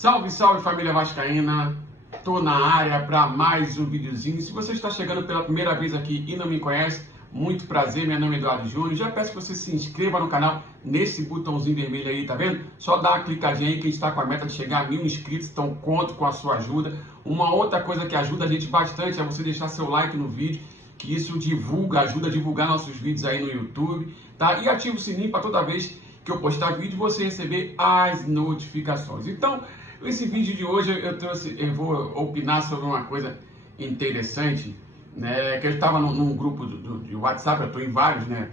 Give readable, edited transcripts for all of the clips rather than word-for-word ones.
Salve, salve família vascaína, tô na área para mais um videozinho. Se você está chegando pela primeira vez aqui e não me conhece, muito prazer, meu nome é Eduardo Júnior. Já peço que você se inscreva no canal, nesse botãozinho vermelho aí, tá vendo? Só dá uma clicadinha aí que a gente está com a meta de chegar a 1000 inscritos, então conto com a sua ajuda. Uma outra coisa que ajuda a gente bastante é você deixar seu like no vídeo, que isso divulga, ajuda a divulgar nossos vídeos aí no YouTube, tá? E ativa o sininho para toda vez que eu postar vídeo você receber as notificações. Então, esse vídeo de hoje eu vou opinar sobre uma coisa interessante, né? Que eu estava num grupo de WhatsApp, eu estou em vários, né?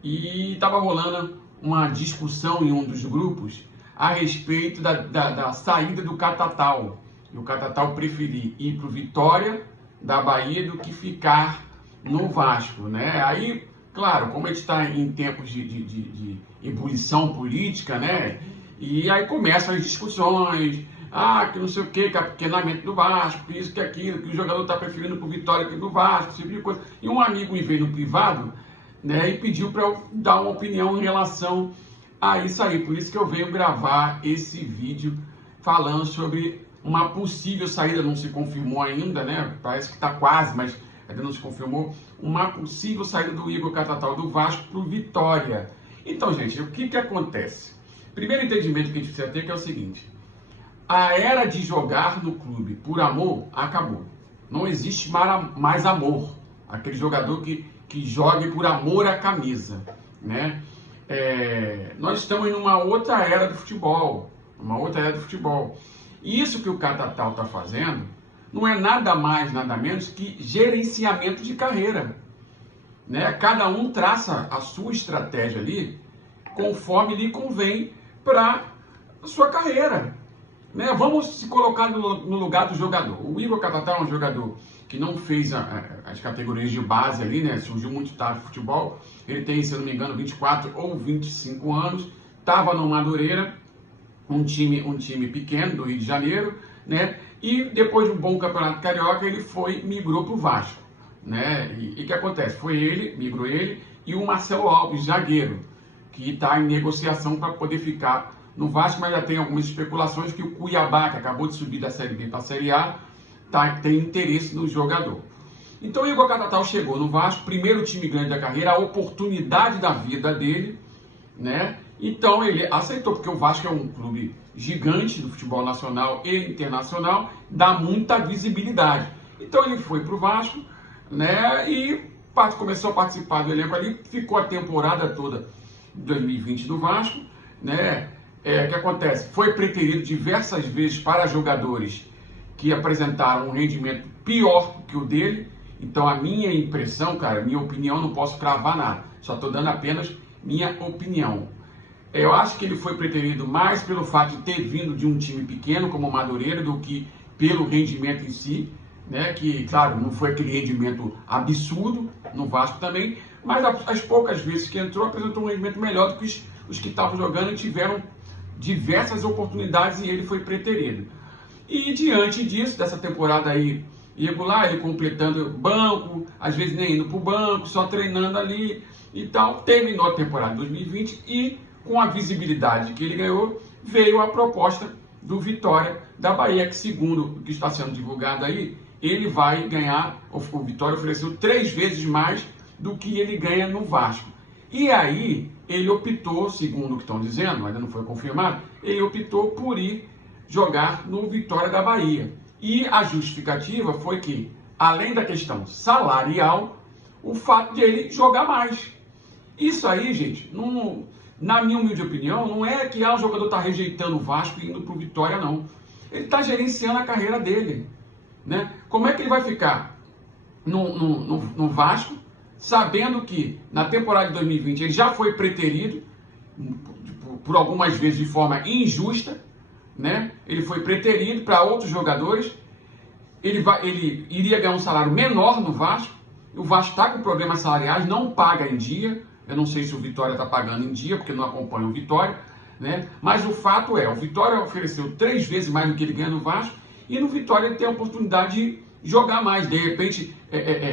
E estava rolando uma discussão em um dos grupos a respeito da saída do Catatal. E o Catatal preferir ir para o Vitória da Bahia do que ficar no Vasco, né? Aí, claro, como a gente está em tempos de ebulição política, né? E aí começam as discussões, que não sei o que, apequenamento do Vasco, que isso, que aquilo, que o jogador está preferindo pro Vitória que do Vasco, esse tipo de coisa. E um amigo me veio no privado, né, e pediu para eu dar uma opinião em relação a isso aí. Por isso que eu venho gravar esse vídeo falando sobre uma possível saída, não se confirmou ainda, né? Parece que está quase, mas ainda não se confirmou, uma possível saída do Igor Catatal do Vasco pro Vitória. Então, gente, o que acontece? Primeiro entendimento que a gente precisa ter que é o seguinte: a era de jogar no clube por amor acabou. Não existe mais amor. Aquele jogador que jogue por amor à camisa, né? Nós estamos numa outra era do futebol. E isso que o Catatal está fazendo não é nada mais, nada menos que gerenciamento de carreira, né? Cada um traça a sua estratégia ali conforme lhe convém para a sua carreira, né? Vamos se colocar no lugar do jogador. O Igor Catatal é um jogador que não fez as categorias de base ali, né? Surgiu muito tarde no futebol. Ele tem, se eu não me engano, 24 ou 25 anos. Estava no Madureira, um time pequeno do Rio de Janeiro, né? E depois de um bom campeonato carioca, ele migrou para o Vasco, né? E o que acontece? Migrou ele e o Marcelo Alves, zagueiro, que está em negociação para poder ficar no Vasco, mas já tem algumas especulações que o Cuiabá, que acabou de subir da Série B para a Série A, tem interesse no jogador. Então o Igor Catatal chegou no Vasco, primeiro time grande da carreira, a oportunidade da vida dele, né? Então ele aceitou, porque o Vasco é um clube gigante do futebol nacional e internacional, dá muita visibilidade. Então ele foi para o Vasco, né? E começou a participar do elenco ali, ficou a temporada toda de 2020 do Vasco, né? O que acontece? Foi preterido diversas vezes para jogadores que apresentaram um rendimento pior que o dele. Então a minha impressão, cara, minha opinião, não posso cravar nada, só estou dando apenas minha opinião. Eu acho que ele foi preterido mais pelo fato de ter vindo de um time pequeno como o Madureira do que pelo rendimento em si, né? Que, claro, não foi aquele rendimento absurdo no Vasco também, mas as poucas vezes que entrou apresentou um rendimento melhor do que os que estavam jogando e tiveram diversas oportunidades e ele foi preterido. E diante disso, dessa temporada aí irregular, ele completando banco, às vezes nem indo para o banco, só treinando ali e tal, terminou a temporada de 2020 e com a visibilidade que ele ganhou, veio a proposta do Vitória da Bahia, que segundo o que está sendo divulgado aí, ele vai ganhar, o Vitória ofereceu 3 vezes mais do que ele ganha no Vasco. E aí ele optou, segundo o que estão dizendo, ainda não foi confirmado, ele optou por ir jogar no Vitória da Bahia. E a justificativa foi que, além da questão salarial, o fato de ele jogar mais. Isso aí, gente, não, na minha humilde opinião, não é que o jogador está rejeitando o Vasco e indo para o Vitória, não. Ele está gerenciando a carreira dele, né? Como é que ele vai ficar no Vasco, sabendo que na temporada de 2020 ele já foi preterido por algumas vezes de forma injusta, né? Ele foi preterido para outros jogadores, ele iria ganhar um salário menor no Vasco, o Vasco está com problemas salariais, não paga em dia, eu não sei se o Vitória está pagando em dia, porque não acompanha o Vitória, né? Mas o fato é, o Vitória ofereceu 3 vezes mais do que ele ganha no Vasco, e no Vitória ele tem a oportunidade de jogar mais, de repente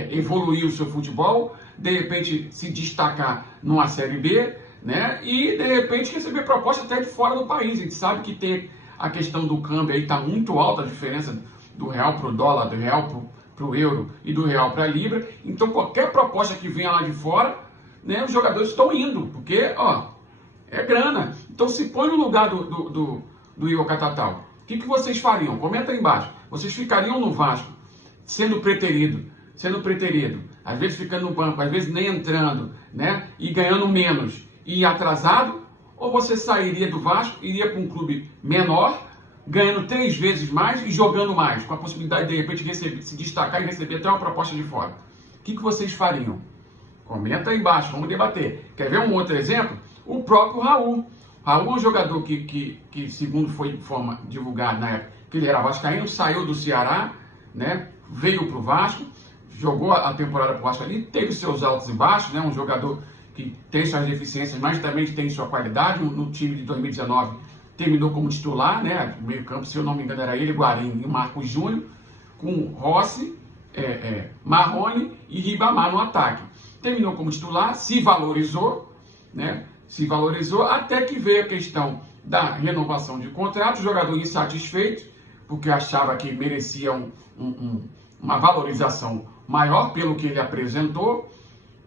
evoluir o seu futebol, de repente se destacar numa Série B, né? E de repente receber proposta até de fora do país. A gente sabe que tem a questão do câmbio aí está muito alta, a diferença do real para o dólar, do real para o euro e do real para a libra. Então qualquer proposta que venha lá de fora, né, os jogadores estão indo, porque ó, é grana. Então se põe no lugar do Igor Catatal. O que vocês fariam? Comenta aí embaixo. Vocês ficariam no Vasco sendo preterido, às vezes ficando no banco, às vezes nem entrando, né, e ganhando menos e atrasado? Ou você sairia do Vasco, iria para um clube menor, ganhando 3 vezes mais e jogando mais, com a possibilidade de repente se destacar e receber até uma proposta de fora? O que vocês fariam? Comenta aí embaixo, vamos debater. Quer ver um outro exemplo? O próprio Raul. Raul é um jogador que segundo foi de forma divulgada na época, que ele era vascaíno, saiu do Ceará, né, veio para o Vasco, jogou a temporada para o Vasco ali, teve seus altos e baixos, né, um jogador que tem suas deficiências, mas também tem sua qualidade. No time de 2019 terminou como titular, né, meio campo, se eu não me engano era ele, Guarim e Marcos Júnior, com Rossi, Marrone e Ribamar no ataque. Terminou como titular, se valorizou, né, até que veio a questão da renovação de contrato, o jogador insatisfeito, porque achava que merecia uma valorização maior pelo que ele apresentou,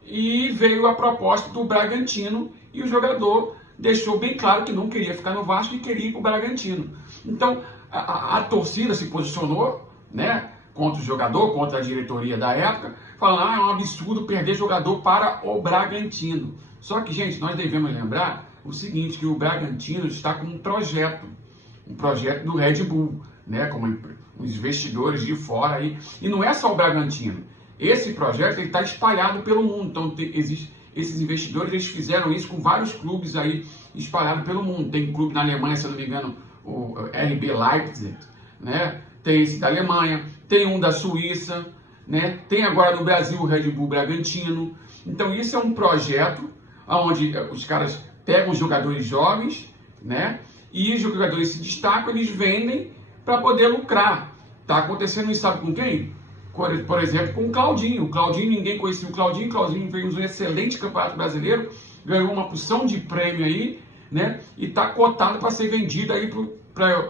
e veio a proposta do Bragantino, e o jogador deixou bem claro que não queria ficar no Vasco e queria ir para o Bragantino. Então a torcida se posicionou, né, contra o jogador, contra a diretoria da época, falando, é um absurdo perder jogador para o Bragantino. Só que, gente, nós devemos lembrar o seguinte, que o Bragantino está com um projeto do Red Bull, né, como os investidores de fora aí, e não é só o Bragantino. Esse projeto está espalhado pelo mundo, então esses investidores eles fizeram isso com vários clubes aí espalhados pelo mundo. Tem clube na Alemanha, se eu não me engano, o RB Leipzig, né? Tem esse da Alemanha, tem um da Suíça, né? Tem agora no Brasil o Red Bull Bragantino. Então isso é um projeto onde os caras pegam jogadores jovens, né? E os jogadores se destacam, eles vendem para poder lucrar. Tá acontecendo isso, sabe com quem? Por exemplo, com o Claudinho. O Claudinho, ninguém conhecia o Claudinho. O Claudinho fez um excelente campeonato brasileiro, ganhou uma porção de prêmio aí, né? E está cotado para ser vendido aí para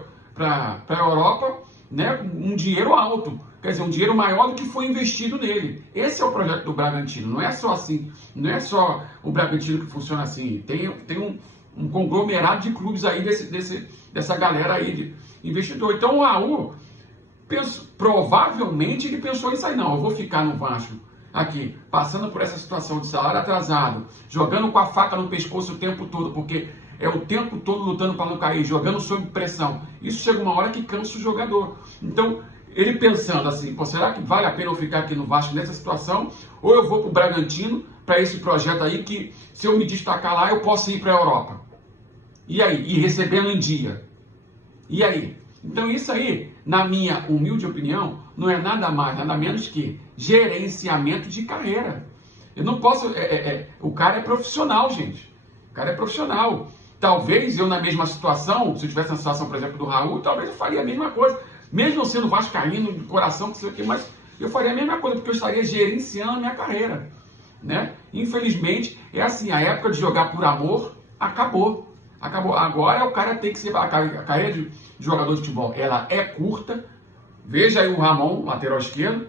a Europa, né? Um dinheiro alto. Quer dizer, um dinheiro maior do que foi investido nele. Esse é o projeto do Bragantino. Não é só assim. Não é só o Bragantino que funciona assim. Tem um conglomerado de clubes aí dessa galera aí de investidor. Então o Raul, provavelmente ele pensou isso aí, não, eu vou ficar no Vasco aqui, passando por essa situação de salário atrasado, jogando com a faca no pescoço o tempo todo, porque é o tempo todo lutando para não cair, jogando sob pressão. Isso chega uma hora que cansa o jogador. Então, ele pensando assim, pô, será que vale a pena eu ficar aqui no Vasco nessa situação? Ou eu vou para o Bragantino, para esse projeto aí, que se eu me destacar lá, eu posso ir para a Europa. E aí? E recebendo em dia. E aí? Então isso aí, na minha humilde opinião, não é nada mais, nada menos que gerenciamento de carreira. Eu não posso... o cara é profissional, gente. O cara é profissional. Talvez eu, na mesma situação, se eu tivesse na situação, por exemplo, do Raul, talvez eu faria a mesma coisa. Mesmo sendo vascaíno, de coração, não sei o quê, mas eu faria a mesma coisa, porque eu estaria gerenciando a minha carreira, né? Infelizmente, é assim, a época de jogar por amor acabou. Agora o cara tem que ser... A carreira de jogador de futebol, ela é curta. Veja aí o Ramon, lateral esquerdo,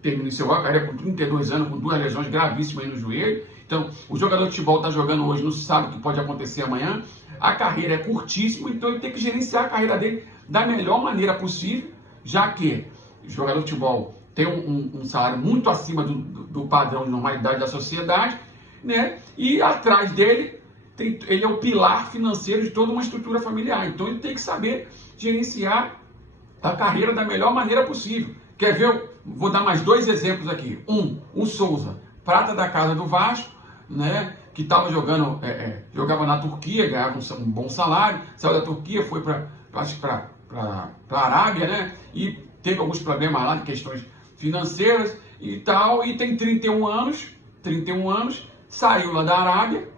terminou seu carreira com 32 anos, com 2 lesões gravíssimas aí no joelho. Então, o jogador de futebol está jogando hoje, não sabe o que pode acontecer amanhã. A carreira é curtíssima, então ele tem que gerenciar a carreira dele da melhor maneira possível, já que o jogador de futebol tem um salário muito acima do padrão de normalidade da sociedade, né? E atrás dele, ele é o pilar financeiro de toda uma estrutura familiar. Então ele tem que saber gerenciar a carreira da melhor maneira possível. Quer ver? Vou dar mais 2 exemplos aqui. O Souza, prata da casa do Vasco, né? Que estava jogando, jogava na Turquia, ganhava um bom salário, saiu da Turquia, foi para a Arábia, né? E teve alguns problemas lá de questões financeiras e tal, e tem 31 anos, saiu lá da Arábia,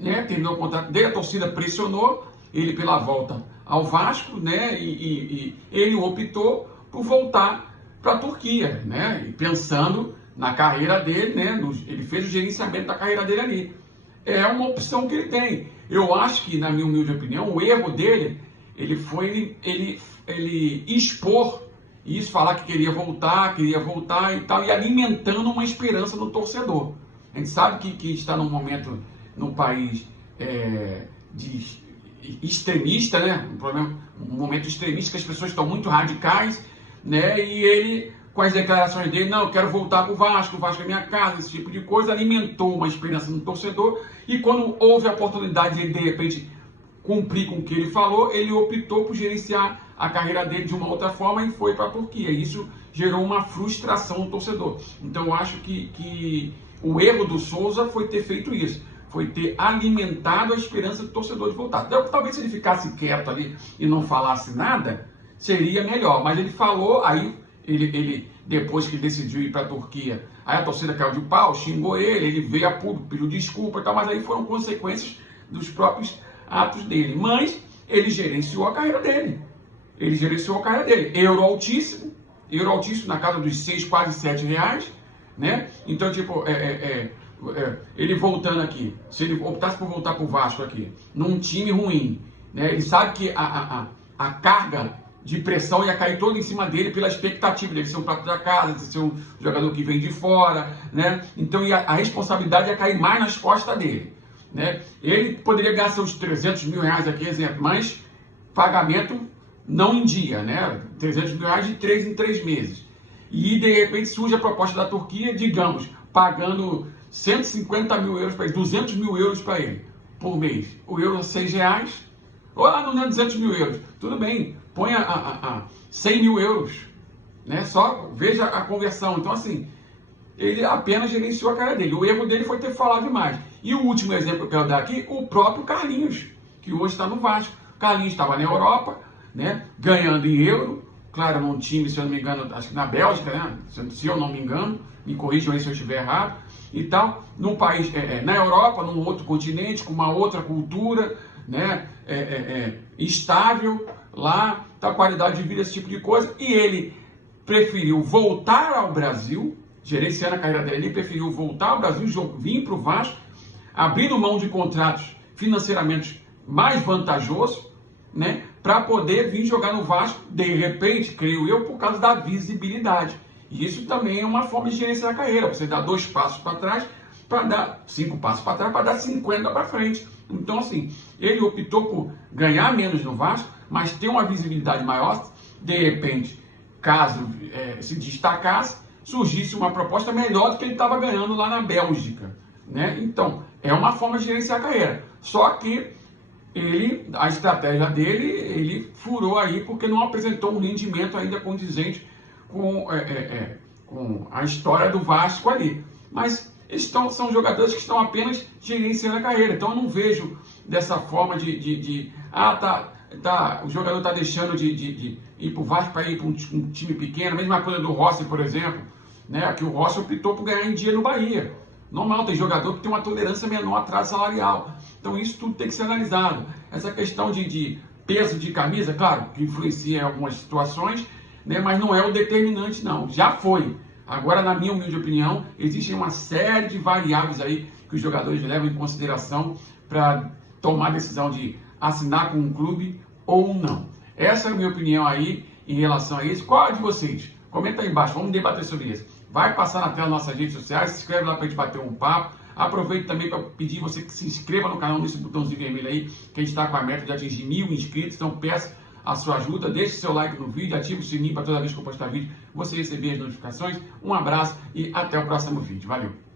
né? Terminou o contrato dele, a torcida pressionou ele pela volta ao Vasco, né? E ele optou por voltar para a Turquia, né? E pensando na carreira dele, né? Ele fez o gerenciamento da carreira dele ali. É uma opção que ele tem. Eu acho que, na minha humilde opinião, o erro dele, ele foi ele expor isso, falar que queria voltar e tal, e alimentando uma esperança no torcedor. A gente sabe que está num momento no país de extremista, né? Um momento extremista, que as pessoas estão muito radicais, né? E ele, com as declarações dele, não, eu quero voltar para o Vasco é minha casa, esse tipo de coisa, alimentou uma esperança no torcedor, e quando houve a oportunidade de ele, de repente, cumprir com o que ele falou, ele optou por gerenciar a carreira dele de uma outra forma e foi para a Turquia. Isso gerou uma frustração no torcedor. Então eu acho que o erro do Souza foi ter feito isso, foi ter alimentado a esperança do torcedor de voltar. Talvez se ele ficasse quieto ali e não falasse nada, seria melhor. Mas ele falou, aí ele depois que decidiu ir para a Turquia, aí a torcida caiu de pau, xingou ele veio a público, pediu desculpa e tal, mas aí foram consequências dos próprios atos dele. Mas ele gerenciou a carreira dele. Euro altíssimo na casa dos 6, quase 7 reais, né? Então, tipo, ele voltando aqui, se ele optasse por voltar para o Vasco aqui, num time ruim, né? Ele sabe que a carga de pressão ia cair toda em cima dele pela expectativa dele ser um prato da casa, de ser um jogador que vem de fora, né? Então a responsabilidade ia cair mais nas costas dele, né? Ele poderia ganhar seus 300 mil reais aqui, exemplo, mas pagamento não em dia, né? 300 mil reais de 3 em 3 meses. E de repente surge a proposta da Turquia, digamos, pagando 150 mil euros para ele, 200 mil euros para ele por mês. O euro é 6 reais, ou não é 200 mil euros, tudo bem, põe a 100 mil euros, né? Só veja a conversão. Então, assim, ele apenas gerenciou a carreira dele. O erro dele foi ter falado demais. E o último exemplo que eu quero dar aqui, o próprio Carlinhos, que hoje está no Vasco. Carlinhos estava na Europa, né, ganhando em euro, claro, num time, se eu não me engano, acho que na Bélgica, né, se eu não me engano, me corrijam aí se eu estiver errado, e tal, num país, na Europa, num outro continente, com uma outra cultura, né, estável lá, tá, qualidade de vida, esse tipo de coisa, e ele preferiu voltar ao Brasil, gerenciando a carreira dele, ele preferiu voltar ao Brasil, vir para o Vasco, abrindo mão de contratos financeiramente mais vantajosos, né, para poder vir jogar no Vasco, de repente, creio eu, por causa da visibilidade. E isso também é uma forma de gerenciar a carreira. Você dá 2 passos para trás, para dar 5 passos para trás, para dar 50 para frente. Então, assim, ele optou por ganhar menos no Vasco, mas ter uma visibilidade maior. De repente, caso se destacasse, surgisse uma proposta melhor do que ele estava ganhando lá na Bélgica, né? Então, é uma forma de gerenciar a carreira. Só que a estratégia dele, ele furou aí porque não apresentou um rendimento ainda condizente com a história do Vasco ali. Mas são jogadores que estão apenas gerenciando a carreira. Então eu não vejo dessa forma o jogador está deixando de ir para o Vasco para ir para um time pequeno. A mesma coisa do Rossi, por exemplo, né? Que o Rossi optou por ganhar em dia no Bahia. Normal, tem jogador que tem uma tolerância menor a atraso salarial. Então isso tudo tem que ser analisado. Essa questão de peso de camisa, claro, que influencia em algumas situações, né, mas não é o determinante não. Já foi. Agora, na minha humilde opinião, existem uma série de variáveis aí que os jogadores levam em consideração para tomar a decisão de assinar com um clube ou não. Essa é a minha opinião aí em relação a isso. Qual é a de vocês? Comenta aí embaixo, vamos debater sobre isso. Vai passar na tela nossas redes sociais, se inscreve lá para a gente bater um papo. Aproveito também para pedir você que se inscreva no canal, nesse botãozinho vermelho aí, que a gente está com a meta de atingir 1000 inscritos. Então peço a sua ajuda, deixe seu like no vídeo, ative o sininho para toda vez que eu postar vídeo você receber as notificações. Um abraço e até o próximo vídeo. Valeu!